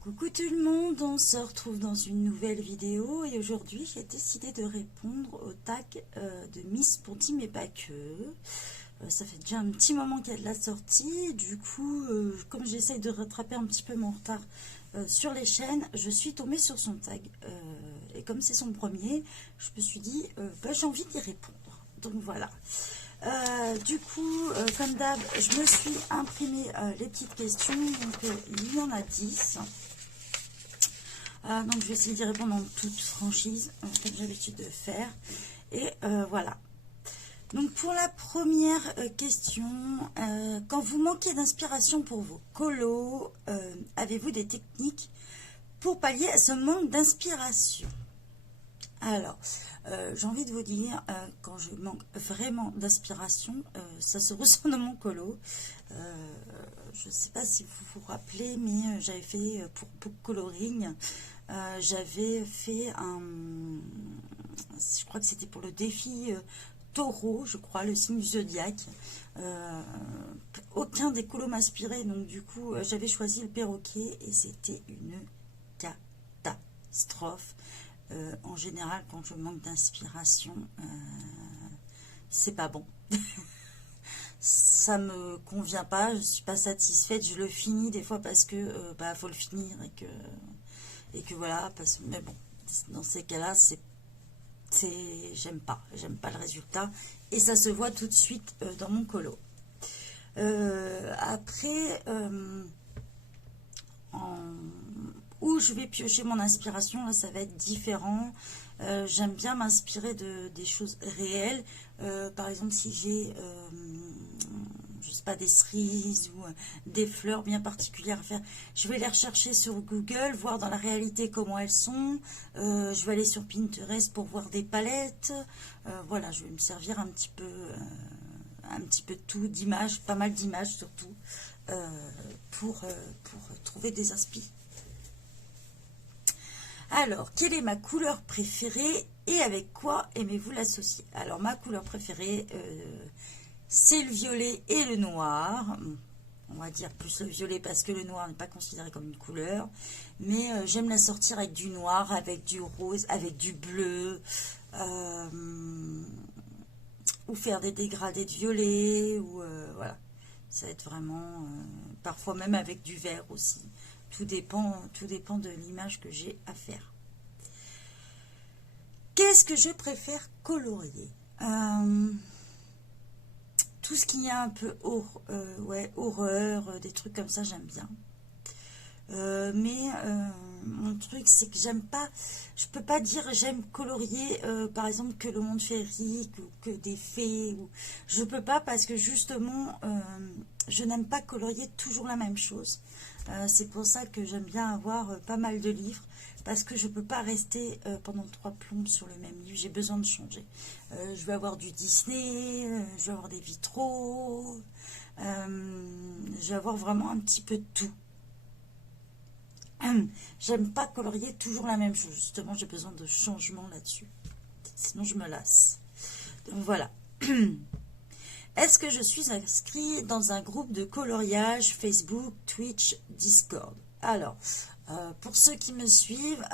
Coucou tout le monde, on se retrouve dans une nouvelle vidéo et aujourd'hui j'ai décidé de répondre au tag de Miss Ponty mais pas que. Ça fait déjà un petit moment qu'il y a de la sortie, du coup comme j'essaye de rattraper un petit peu mon retard sur les chaînes, je suis tombée sur son tag et comme c'est son premier, je me suis dit j'ai envie d'y répondre, donc voilà. Du coup, comme d'hab, je me suis imprimé les petites questions, donc il y en a 10. Donc je vais essayer d'y répondre en toute franchise, comme j'ai l'habitude de faire. Et voilà. Donc pour la première question, quand vous manquez d'inspiration pour vos colos, avez-vous des techniques pour pallier à ce manque d'inspiration? Alors, j'ai envie de vous dire, quand je manque vraiment d'inspiration, ça se ressent dans mon colo. Je ne sais pas si vous vous rappelez, mais j'avais fait pour Book Coloring, j'avais fait je crois que c'était pour le défi taureau, je crois, le signe du zodiaque. Aucun des colos m'inspirait, donc du coup, j'avais choisi le perroquet et c'était une catastrophe. En général, quand je manque d'inspiration, c'est pas bon. Ça me convient pas, je suis pas satisfaite, je le finis des fois parce que faut le finir et que voilà, mais bon, dans ces cas-là, j'aime pas le résultat et ça se voit tout de suite dans mon colo. Après, où je vais piocher mon inspiration, là, ça va être différent. J'aime bien m'inspirer des choses réelles. Par exemple, si j'ai, je sais pas, des cerises ou des fleurs bien particulières à faire, je vais les rechercher sur Google, voir dans la réalité comment elles sont. Je vais aller sur Pinterest pour voir des palettes. Voilà, je vais me servir un petit peu de tout, d'images, pas mal d'images surtout, pour trouver des inspirations. Alors, quelle est ma couleur préférée et avec quoi aimez-vous l'associer? Alors, ma couleur préférée, c'est le violet et le noir. On va dire plus le violet parce que le noir n'est pas considéré comme une couleur. Mais j'aime la sortir avec du noir, avec du rose, avec du bleu. Ou faire des dégradés de violet. Ou voilà. Ça va être vraiment... parfois même avec du vert aussi. Tout dépend de l'image que j'ai à faire. Qu'est-ce que je préfère colorier? Tout ce qui a un peu horreur, des trucs comme ça, j'aime bien. Mais mon truc, c'est que j'aime pas, je peux pas dire j'aime colorier, par exemple, que le monde féerique ou que des fées. Je peux pas parce que justement, je n'aime pas colorier toujours la même chose. C'est pour ça que j'aime bien avoir pas mal de livres, parce que je ne peux pas rester pendant 3 plombes sur le même livre, j'ai besoin de changer. Je vais avoir du Disney, je vais avoir des vitraux, je vais avoir vraiment un petit peu de tout. J'aime pas colorier toujours la même chose, justement j'ai besoin de changement là-dessus, sinon je me lasse. Donc voilà. Est-ce que je suis inscrit dans un groupe de coloriage Facebook, Twitch, Discord? Alors, pour ceux qui me suivent,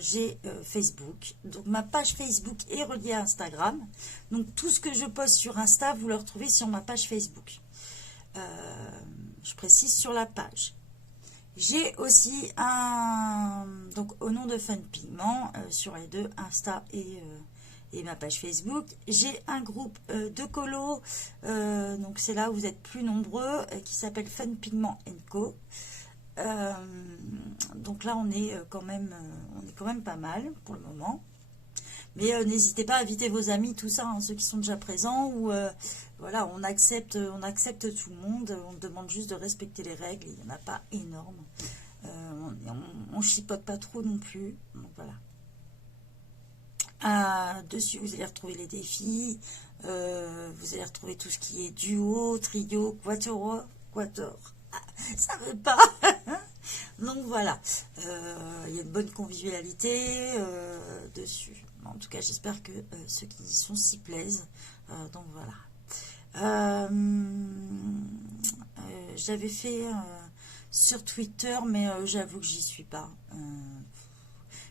j'ai Facebook. Donc ma page Facebook est reliée à Instagram. Donc tout ce que je poste sur Insta, vous le retrouvez sur ma page Facebook. Je précise sur la page. J'ai aussi donc au nom de Fun Pigment, sur les deux, Insta et ma page Facebook, j'ai un groupe de colos, donc c'est là où vous êtes plus nombreux, qui s'appelle Fun Pigment & Co. Donc là on est quand même pas mal pour le moment. Mais n'hésitez pas à inviter vos amis, tout ça, hein, ceux qui sont déjà présents, ou voilà, on accepte tout le monde, on demande juste de respecter les règles, il n'y en a pas énorme. On chipote pas trop non plus, donc voilà. Dessus, vous allez retrouver les défis, vous allez retrouver tout ce qui est duo, trio, quator, ça veut pas. Donc voilà, il y a une bonne convivialité dessus. En tout cas, j'espère que ceux qui y sont s'y plaisent. Donc voilà. J'avais fait sur Twitter, mais j'avoue que j'y suis pas.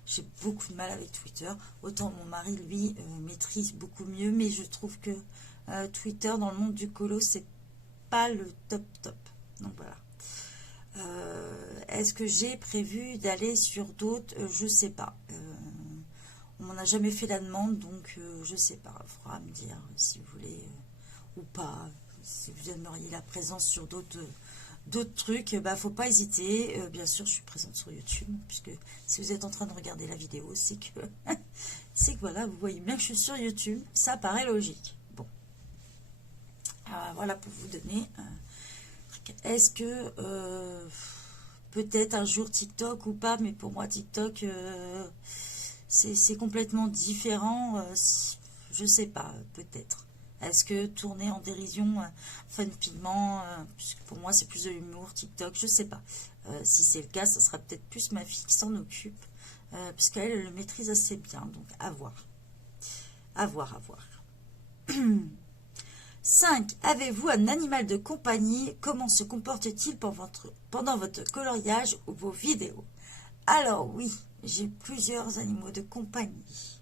J'ai beaucoup de mal avec Twitter. Autant mon mari, lui, maîtrise beaucoup mieux, mais je trouve que Twitter, dans le monde du colo, c'est pas le top top. Donc voilà. Est-ce que j'ai prévu d'aller sur d'autres? Je sais pas. On m'en a jamais fait la demande, donc je sais pas. Il faudra me dire si vous voulez ou pas. Si vous aimeriez la présence sur d'autres trucs, bah faut pas hésiter. Bien sûr, je suis présente sur YouTube, puisque si vous êtes en train de regarder la vidéo, c'est que c'est que voilà, vous voyez bien que je suis sur YouTube. Ça paraît logique. Bon, voilà pour vous donner. Est-ce que peut-être un jour TikTok ou pas, mais pour moi TikTok c'est complètement différent. Je sais pas, peut-être. Est-ce que tourner en dérision, Fun Pigment, puisque pour moi c'est plus de l'humour, TikTok, je sais pas. Si c'est le cas, ça sera peut-être plus ma fille qui s'en occupe, puisqu'elle le maîtrise assez bien, donc à voir. À voir, à voir. 5. Avez-vous un animal de compagnie? Comment se comporte-t-il pendant votre coloriage ou vos vidéos? Alors oui, j'ai plusieurs animaux de compagnie.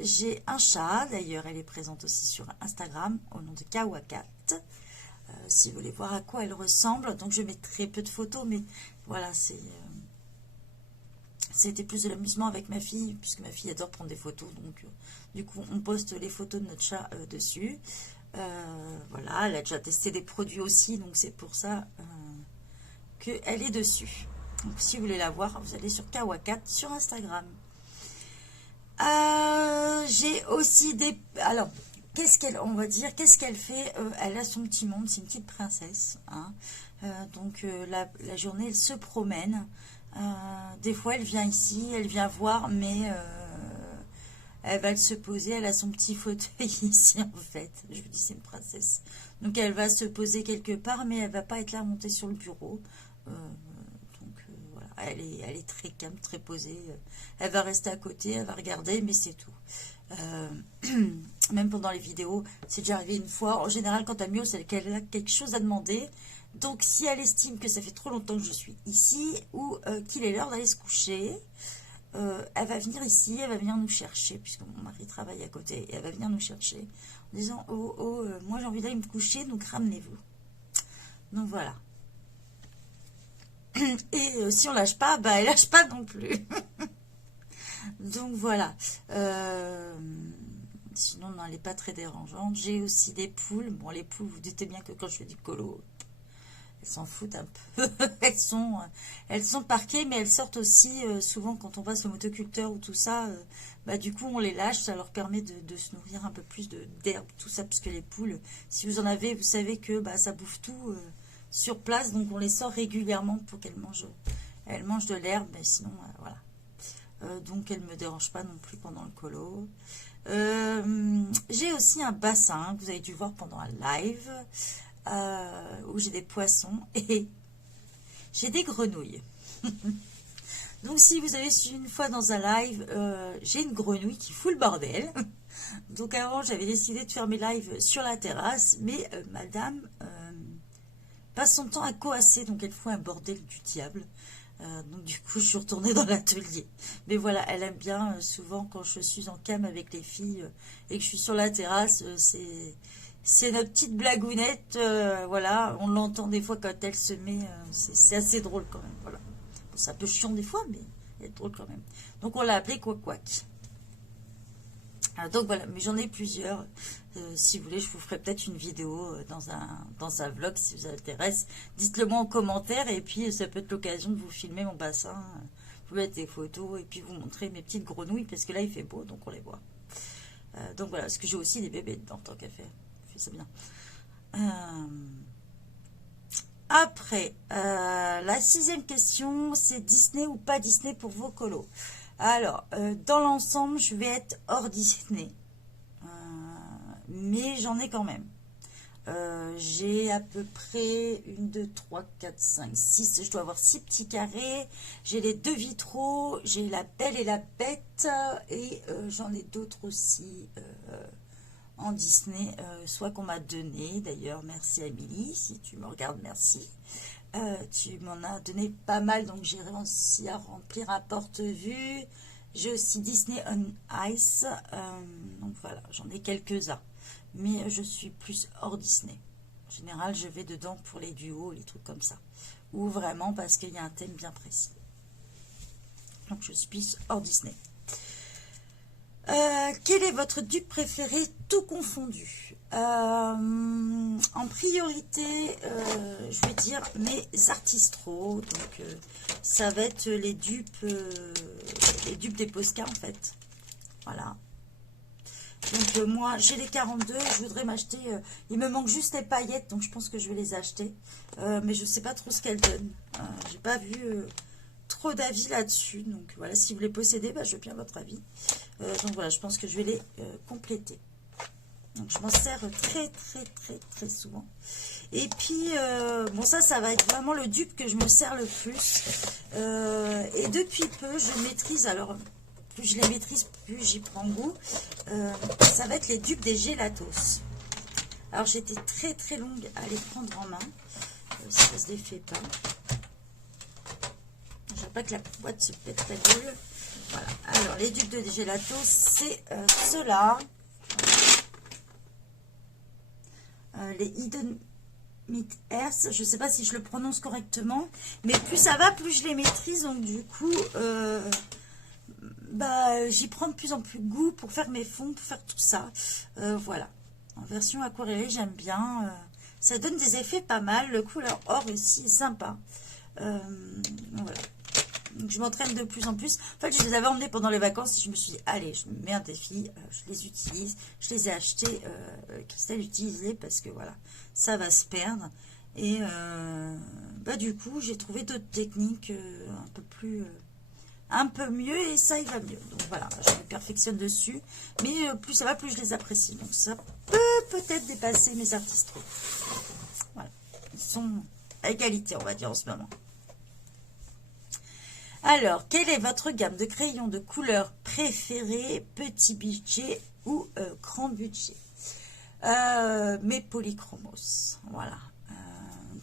J'ai un chat, d'ailleurs elle est présente aussi sur Instagram au nom de Kawakat. Si vous voulez voir à quoi elle ressemble, donc je mets très peu de photos, mais voilà, c'était plus de l'amusement avec ma fille, puisque ma fille adore prendre des photos, donc du coup on poste les photos de notre chat dessus. Voilà, elle a déjà testé des produits aussi, donc c'est pour ça qu'elle est dessus. Donc, si vous voulez la voir, vous allez sur Kawakat sur Instagram. J'ai aussi des... Alors, on va dire, qu'est-ce qu'elle fait? Elle a son petit monde, c'est une petite princesse. Hein. Donc, la journée, elle se promène. Des fois, elle vient ici, elle vient voir, mais elle va se poser. Elle a son petit fauteuil ici, en fait. Je vous dis, c'est une princesse. Donc, elle va se poser quelque part, mais elle va pas être là, montée sur le bureau. Elle est très calme, très posée. Elle va rester à côté, elle va regarder, mais c'est tout. Même pendant les vidéos, c'est déjà arrivé une fois. En général, quand elle miaule, c'est qu'elle a quelque chose à demander. Donc, si elle estime que ça fait trop longtemps que je suis ici ou qu'il est l'heure d'aller se coucher, elle va venir ici, elle va venir nous chercher, puisque mon mari travaille à côté, et elle va venir nous chercher en disant « Oh, moi j'ai envie d'aller me coucher, donc ramenez-vous. » Donc voilà. Et si on lâche pas, bah elle lâche pas non plus. Donc voilà. Sinon, non, elle n'est pas très dérangeante. J'ai aussi des poules. Bon, les poules, vous doutez bien que quand je fais du colo, elles s'en foutent un peu. elles sont parquées, mais elles sortent aussi souvent quand on passe le motoculteur ou tout ça. Bah, du coup, on les lâche. Ça leur permet de se nourrir un peu plus d'herbe, tout ça. Parce que les poules, si vous en avez, vous savez que bah, ça bouffe tout sur place. Donc, on les sort régulièrement pour qu'elles mangent de l'herbe. Mais sinon, voilà. Donc, elles ne me dérangent pas non plus pendant le colo. J'ai aussi un bassin que vous avez dû voir pendant un live où j'ai des poissons et j'ai des grenouilles. Donc si vous avez suivi une fois dans un live, j'ai une grenouille qui fout le bordel. Donc avant j'avais décidé de faire mes lives sur la terrasse, mais madame passe son temps à coasser, donc elle fout un bordel du diable. Donc du coup je suis retournée dans l'atelier, mais voilà, elle aime bien souvent quand je suis en cam avec les filles et que je suis sur la terrasse, c'est notre petite blagounette, voilà, on l'entend des fois quand elle se met, c'est assez drôle quand même, voilà. Bon, c'est un peu chiant des fois, mais elle est drôle quand même. Donc on l'a appelée Quack. Donc voilà, mais j'en ai plusieurs. Si vous voulez, je vous ferai peut-être une vidéo dans un vlog si vous intéresse. Dites-le moi en commentaire et puis ça peut être l'occasion de vous filmer mon bassin, vous mettre des photos et puis vous montrer mes petites grenouilles parce que là il fait beau donc on les voit. Donc voilà, parce que j'ai aussi des bébés dedans tant qu'à faire. Je fais ça bien. Après, la 6e question, c'est Disney ou pas Disney pour vos colos. Alors, dans l'ensemble, je vais être hors Disney. Mais j'en ai quand même. J'ai à peu près 1, 2, 3, 4, 5, 6. Je dois avoir 6 petits carrés. J'ai les 2 vitraux. J'ai la Belle et la Bête. Et j'en ai d'autres aussi. en Disney, soit qu'on m'a donné. D'ailleurs, merci Amélie, si tu me regardes, merci. Tu m'en as donné pas mal, donc j'ai réussi à remplir un porte-vue. J'ai aussi Disney on Ice, donc voilà, j'en ai quelques-uns. Mais je suis plus hors Disney. En général, je vais dedans pour les duos, les trucs comme ça. Ou vraiment parce qu'il y a un thème bien précis. Donc je suis plus hors Disney. Quel est votre dupe préféré, tout confondu? En priorité, je vais dire mes artistraux. Donc, ça va être les dupes des Posca, en fait. Voilà. Donc, moi, j'ai les 42. Je voudrais m'acheter... il me manque juste les paillettes, donc je pense que je vais les acheter. Mais je ne sais pas trop ce qu'elles donnent. J'ai pas vu... trop d'avis là-dessus, donc voilà, si vous les possédez, bah, je veux bien votre avis. Donc voilà, je pense que je vais les compléter. Donc je m'en sers très souvent. Et puis, bon ça va être vraiment le dupe que je me sers le plus. Et depuis peu, je maîtrise, alors plus je les maîtrise, plus j'y prends goût. Ça va être les dupes des Gelatos. Alors j'étais très longue à les prendre en main. Ça se défait pas. Je veux pas que la boîte se pète la gueule. Voilà. Alors, les dupes de Gelatos, c'est ceux-là. Les Hidden Meat Earth. Je ne sais pas si je le prononce correctement. Mais plus ça va, plus je les maîtrise. Donc, du coup, j'y prends de plus en plus goût pour faire mes fonds, pour faire tout ça. Voilà. En version aquarellée, j'aime bien. Ça donne des effets pas mal. Le couleur or aussi est sympa. Voilà. Donc, je m'entraîne de plus en plus. En fait, je les avais emmenés pendant les vacances et je me suis dit, allez, je me mets un défi, je les utilise. Je les ai achetés, Christelle utilisés parce que voilà, ça va se perdre. Et du coup, j'ai trouvé d'autres techniques un peu mieux et ça, il va mieux. Donc voilà, je me perfectionne dessus. Mais plus ça va, plus je les apprécie. Donc ça peut peut-être dépasser mes artistraux. Voilà, ils sont à égalité, on va dire, en ce moment. Alors, quelle est votre gamme de crayons de couleur préférée, petit budget ou grand budget? Mes polychromos, voilà.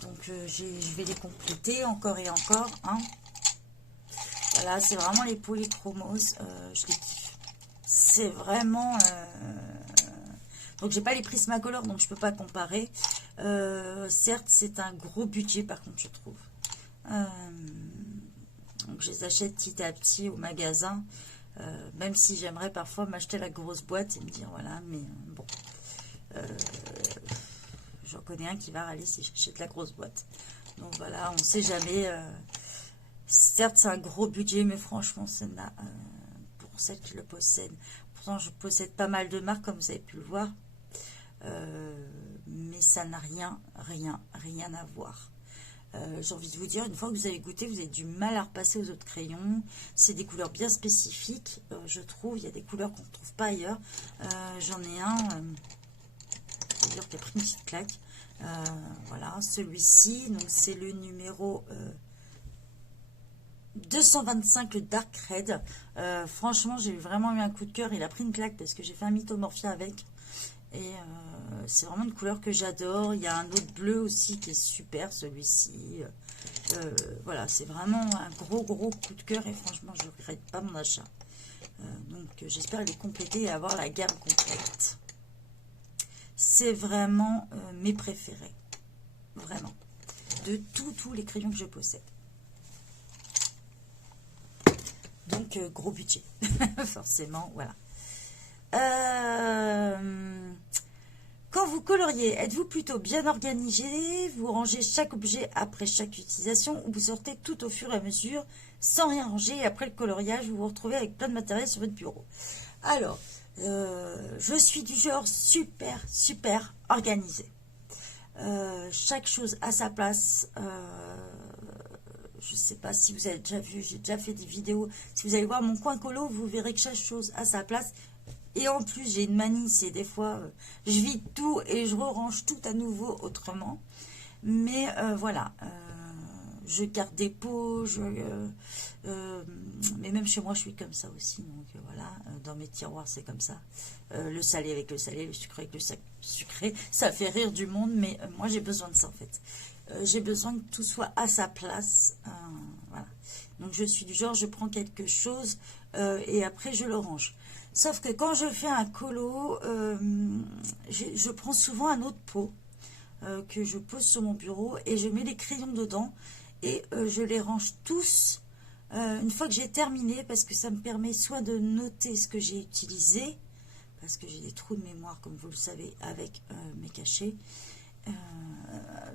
Donc, je vais les compléter encore et encore. Hein. Voilà, c'est vraiment les polychromos, je les kiffe. C'est vraiment... Donc, j'ai pas les Prismacolor, donc je peux pas comparer. Certes, c'est un gros budget, par contre, je trouve. Donc je les achète petit à petit au magasin, même si j'aimerais parfois m'acheter la grosse boîte et me dire voilà, mais bon, j'en connais un qui va râler si j'achète la grosse boîte. Donc voilà, on ne sait jamais. Certes, c'est un gros budget, mais franchement, c'est pour celles qui le possèdent. Pourtant, je possède pas mal de marques, comme vous avez pu le voir, mais ça n'a rien à voir. J'ai envie de vous dire, une fois que vous avez goûté, vous avez du mal à repasser aux autres crayons. C'est des couleurs bien spécifiques, je trouve. Il y a des couleurs qu'on ne trouve pas ailleurs. J'en ai un, d'ailleurs, qui a pris une petite claque. Voilà, celui-ci, donc c'est le numéro 225, le Dark Red. Franchement, j'ai vraiment eu un coup de cœur. Il a pris une claque parce que j'ai fait un Mythomorphia avec. Et c'est vraiment une couleur que j'adore. Il y a un autre bleu aussi qui est super, celui-ci. Voilà, c'est vraiment un gros coup de cœur. Et franchement, je ne regrette pas mon achat. Donc, j'espère les compléter et avoir la gamme complète. C'est vraiment mes préférés. Vraiment. De tous les crayons que je possède. Donc, gros budget. Forcément, voilà. Quand vous coloriez, êtes-vous plutôt bien organisé? Vous rangez chaque objet après chaque utilisation ou vous sortez tout au fur et à mesure sans rien ranger et après le coloriage, vous vous retrouvez avec plein de matériel sur votre bureau? Alors, je suis du genre super organisé. Chaque chose à sa place. Je ne sais pas si vous avez déjà vu, j'ai déjà fait des vidéos. Si vous allez voir mon coin colo, vous verrez que chaque chose à sa place. Et en plus, j'ai une manie, c'est des fois, je vide tout et je range tout à nouveau autrement. Mais voilà, je garde des pots, mais même chez moi, je suis comme ça aussi. Donc voilà, dans mes tiroirs, c'est comme ça. Le salé avec le salé, le sucré avec le sucré, ça fait rire du monde, mais moi, j'ai besoin de ça en fait. J'ai besoin que tout soit à sa place. Voilà. Donc je suis du genre, je prends quelque chose et après je le range. Sauf que quand je fais un colo, je prends souvent un autre pot que je pose sur mon bureau et je mets les crayons dedans et je les range tous une fois que j'ai terminé, parce que ça me permet soit de noter ce que j'ai utilisé, parce que j'ai des trous de mémoire comme vous le savez avec mes cachets.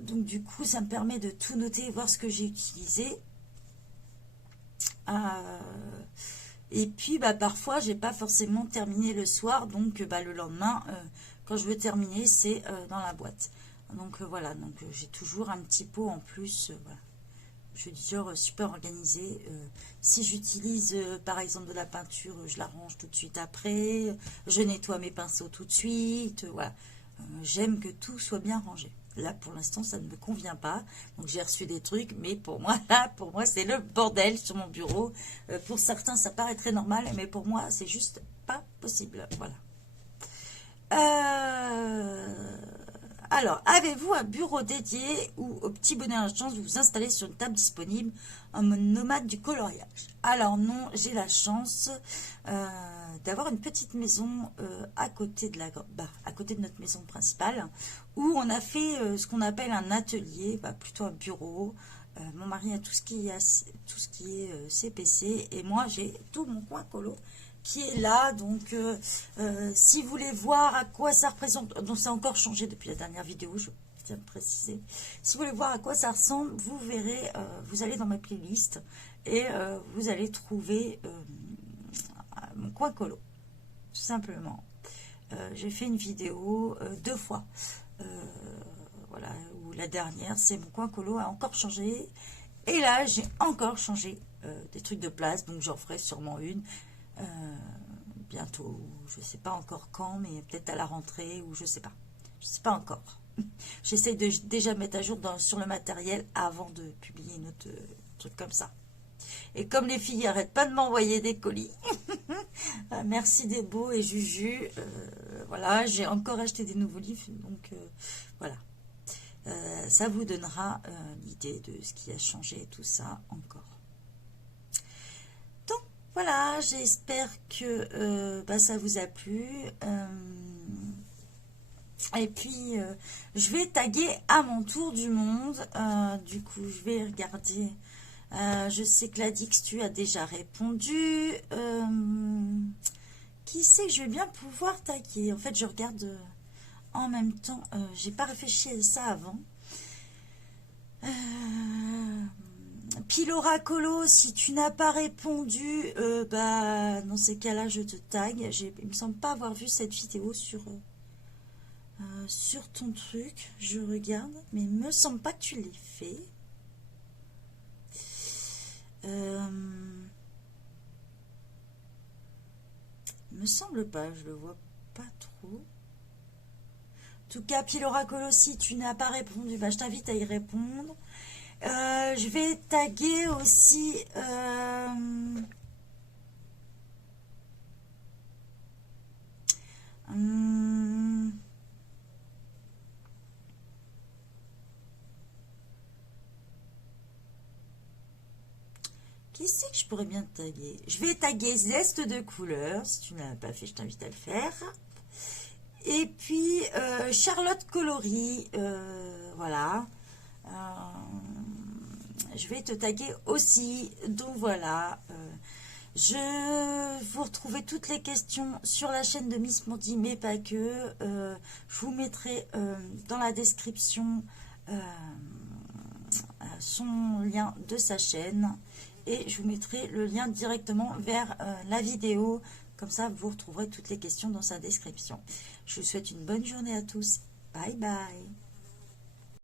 Donc du coup ça me permet de tout noter et voir ce que j'ai utilisé. Et puis parfois j'ai pas forcément terminé le soir, donc le lendemain quand je veux terminer c'est dans la boîte. Donc voilà, donc j'ai toujours un petit pot en plus. Voilà. Je suis du genre super organisé. Si j'utilise par exemple de la peinture, je la range tout de suite après. Je nettoie mes pinceaux tout de suite. Voilà. J'aime que tout soit bien rangé. Là, pour l'instant, ça ne me convient pas. Donc, j'ai reçu des trucs, mais pour moi, c'est le bordel sur mon bureau. Pour certains, ça paraît très normal, mais pour moi, c'est juste pas possible. Voilà. Alors, avez-vous un bureau dédié ou au petit bonheur à la chance, vous vous installez sur une table disponible en mode nomade du coloriage? Alors non, j'ai la chance d'avoir une petite maison à côté de à côté de notre maison principale, où on a fait ce qu'on appelle un atelier, plutôt un bureau. Mon mari a tout ce qui est CPC et moi j'ai tout mon coin colo qui est là. Donc si vous voulez voir à quoi ça représente, donc ça a encore changé depuis la dernière vidéo, je tiens à préciser. Si vous voulez voir à quoi ça ressemble, vous verrez, vous allez dans ma playlist et vous allez trouver mon coin colo, tout simplement. J'ai fait une vidéo 2 fois, voilà, où la dernière c'est mon coin colo a encore changé, et là j'ai encore changé des trucs de place, donc j'en ferai sûrement une bientôt, je sais pas encore quand, mais peut-être à la rentrée, ou je sais pas encore. J'essaye de déjà mettre à jour sur le matériel avant de publier une autre truc comme ça. Et comme les filles n'arrêtent pas de m'envoyer des colis, merci Débo et Juju, voilà, j'ai encore acheté des nouveaux livres, donc voilà, ça vous donnera l'idée de ce qui a changé, tout ça encore. Donc voilà, j'espère que ça vous a plu. Et puis, je vais taguer à mon tour du monde. Du coup, je vais regarder. Je sais que la Dixtu a déjà répondu. Qui sait que je vais bien pouvoir taguer? En fait, je regarde en même temps. J'ai pas réfléchi à ça avant. Pilora Colo, si tu n'as pas répondu, dans ces cas-là, je te tag. Il me semble pas avoir vu cette vidéo sur ton truc. Je regarde, mais il me semble pas que tu l'aies fait. Il me semble pas, je le vois pas trop. En tout cas, Pilora Colo, si tu n'as pas répondu, je t'invite à y répondre. Je vais taguer aussi qui c'est que je pourrais bien taguer? Je vais taguer Zeste de couleur. Si tu ne l'as pas fait, je t'invite à le faire. Et puis Charlotte Coloris, voilà. Je vais te taguer aussi. Donc voilà. Je vous retrouverai toutes les questions sur la chaîne de Miss Mondi, mais pas que. Je vous mettrai dans la description son lien de sa chaîne. Et je vous mettrai le lien directement vers la vidéo. Comme ça, vous retrouverez toutes les questions dans sa description. Je vous souhaite une bonne journée à tous. Bye bye.